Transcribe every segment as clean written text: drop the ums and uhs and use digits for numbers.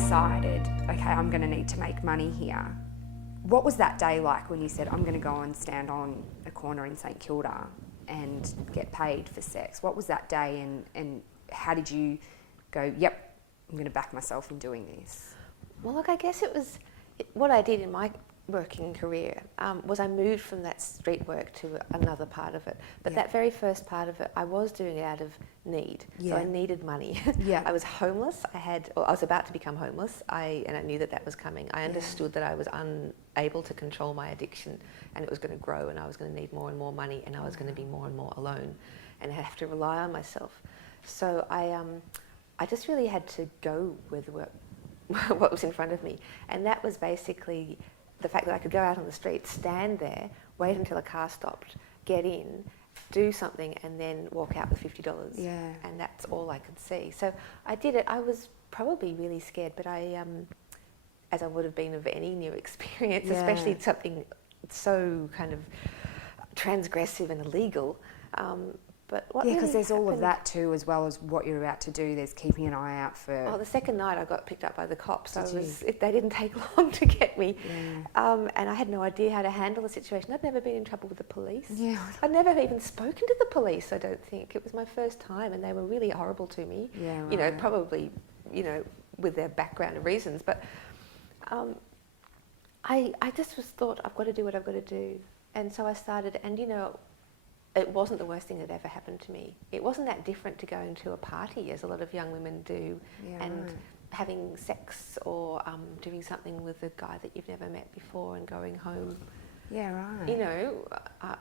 decided, okay, I'm going to need to make money here, what was that day like when you said, I'm going to go and stand on a corner in St Kilda and get paid for sex? What was that day, and how did you go, yep, I'm going to back myself in doing this? Well, look, I guess it was what I did in my working career was I moved from that street work to another part of it. But that very first part of it, I was doing it out of need. So I needed money. I was homeless. I was about to become homeless. And I knew that was coming. I understood that I was unable to control my addiction, and it was going to grow, and I was going to need more and more money, and I was going to be more and more alone, and have to rely on myself. So I just really had to go with what was in front of me, and that was basically the fact that I could go out on the street, stand there, wait until a car stopped, get in, do something, and then walk out with $50. Yeah. And that's all I could see. So I did it. I was probably really scared, but as I would have been of any new experience, especially something so kind of transgressive and illegal. But what because there's all of that too, as well as what you're about to do. There's keeping an eye out for... Oh, the second night I got picked up by the cops. They didn't take long to get me. Yeah. And I had no idea how to handle the situation. I'd never been in trouble with the police. Yeah. I'd never even spoken to the police, I don't think. It was my first time, and they were really horrible to me. Yeah, right. You know, probably, with their background and reasons. But I just thought, I've got to do what I've got to do. And so I started, and it wasn't the worst thing that ever happened to me. It wasn't that different to going to a party, as a lot of young women do, and having sex or doing something with a guy that you've never met before and going home. Yeah, right.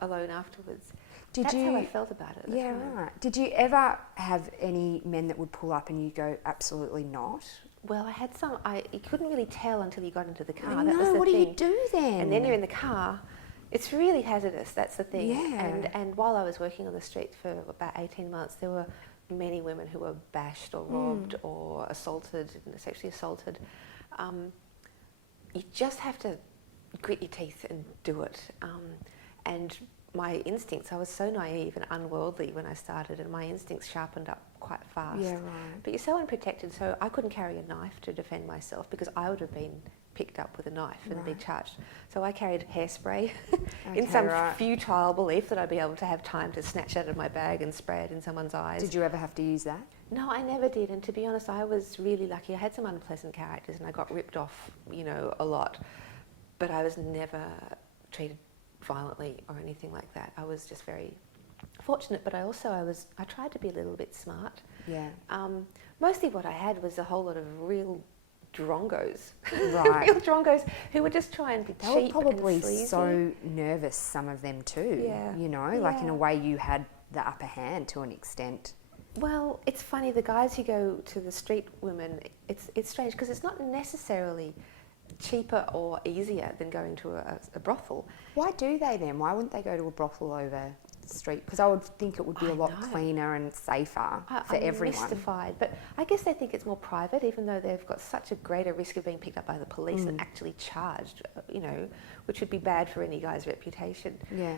Alone afterwards. That's how I felt about it at the time. Right. Did you ever have any men that would pull up and you go, absolutely not? Well, I had some. You couldn't really tell until you got into the car. That was the thing. What do you do then? And then you're in the car. It's really hazardous, that's the thing. Yeah. And while I was working on the street for about 18 months, there were many women who were bashed or robbed or assaulted, sexually assaulted. You just have to grit your teeth and do it. And my instincts, I was so naive and unworldly when I started, and my instincts sharpened up quite fast. Yeah, right. But you're so unprotected, so I couldn't carry a knife to defend myself because I would have been picked up with a knife and be charged. So I carried hairspray in some futile belief that I'd be able to have time to snatch it out of my bag and spray it in someone's eyes. Did you ever have to use that? No, I never did. And to be honest, I was really lucky. I had some unpleasant characters and I got ripped off, a lot. But I was never treated violently or anything like that. I was just very fortunate, but I tried to be a little bit smart. Yeah. Mostly what I had was a whole lot of real drongos, real drongos who would just try and be cheap and sleazy. They were probably so nervous, some of them too. Yeah. Like in a way you had the upper hand to an extent. Well, it's funny, the guys who go to the street women, it's strange because it's not necessarily cheaper or easier than going to a brothel. Why do they then? Why wouldn't they go to a brothel over the street? Because I would think it would be a lot cleaner and safer for everyone. I'm mystified, but I guess they think it's more private, even though they've got such a greater risk of being picked up by the police and actually charged, which would be bad for any guy's reputation. Yeah.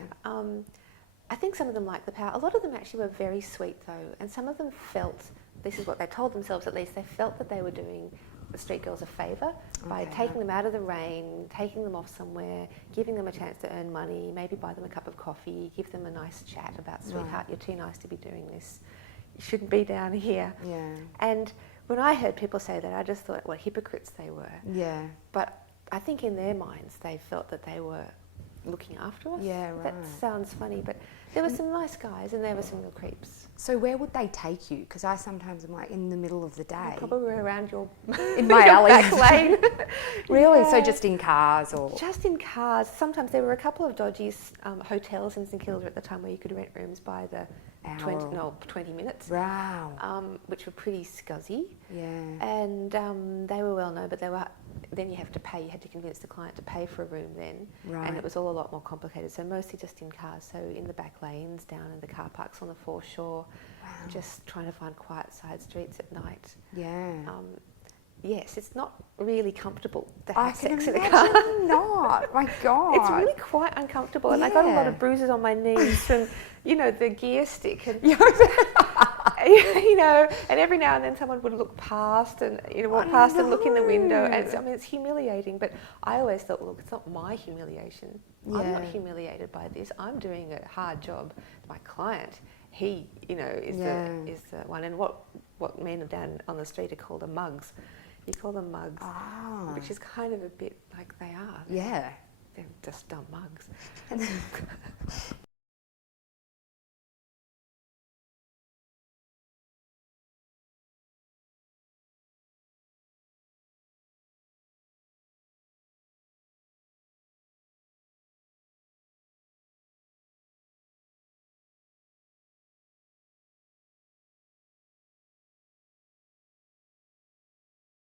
I think some of them like the power. A lot of them actually were very sweet though, and some of them felt, this is what they told themselves at least, they felt that they were doing the street girls a favour by taking them out of the rain, taking them off somewhere, giving them a chance to earn money, maybe buy them a cup of coffee, give them a nice chat about, sweetheart, you're too nice to be doing this. You shouldn't be down here. Yeah. And when I heard people say that, I just thought what hypocrites they were. Yeah. But I think in their minds they felt that they were looking after us. Yeah, right. That sounds funny, but there were some nice guys and there were some real creeps. So where would they take you? Because I sometimes am like in the middle of the day. Probably around your in my alley back lane. Really? Yeah. So just in cars or? Just in cars. Sometimes there were a couple of dodgy hotels in St Kilda at the time where you could rent rooms by the 20 minutes. Wow. Which were pretty scuzzy. Yeah. And they were well known, but then you have to pay. You had to convince the client to pay for a room then, and it was all a lot more complicated. So mostly just in cars. So in the back lanes, down in the car parks on the foreshore, just trying to find quiet side streets at night. Yeah. Yes, it's not really comfortable to have sex in a car. Not. My God. It's really quite uncomfortable, and I got a lot of bruises on my knees from, the gear stick, and you know, and every now and then someone would look past and, you know, walk past and look in the window. And it's, I mean, it's humiliating, but I always thought, well, look, it's not my humiliation. Yeah. I'm not humiliated by this. I'm doing a hard job. My client, he, you know, is the one. And what men down on the street are called mugs. You call them mugs, which is kind of a bit like they are. Yeah. They're just dumb mugs.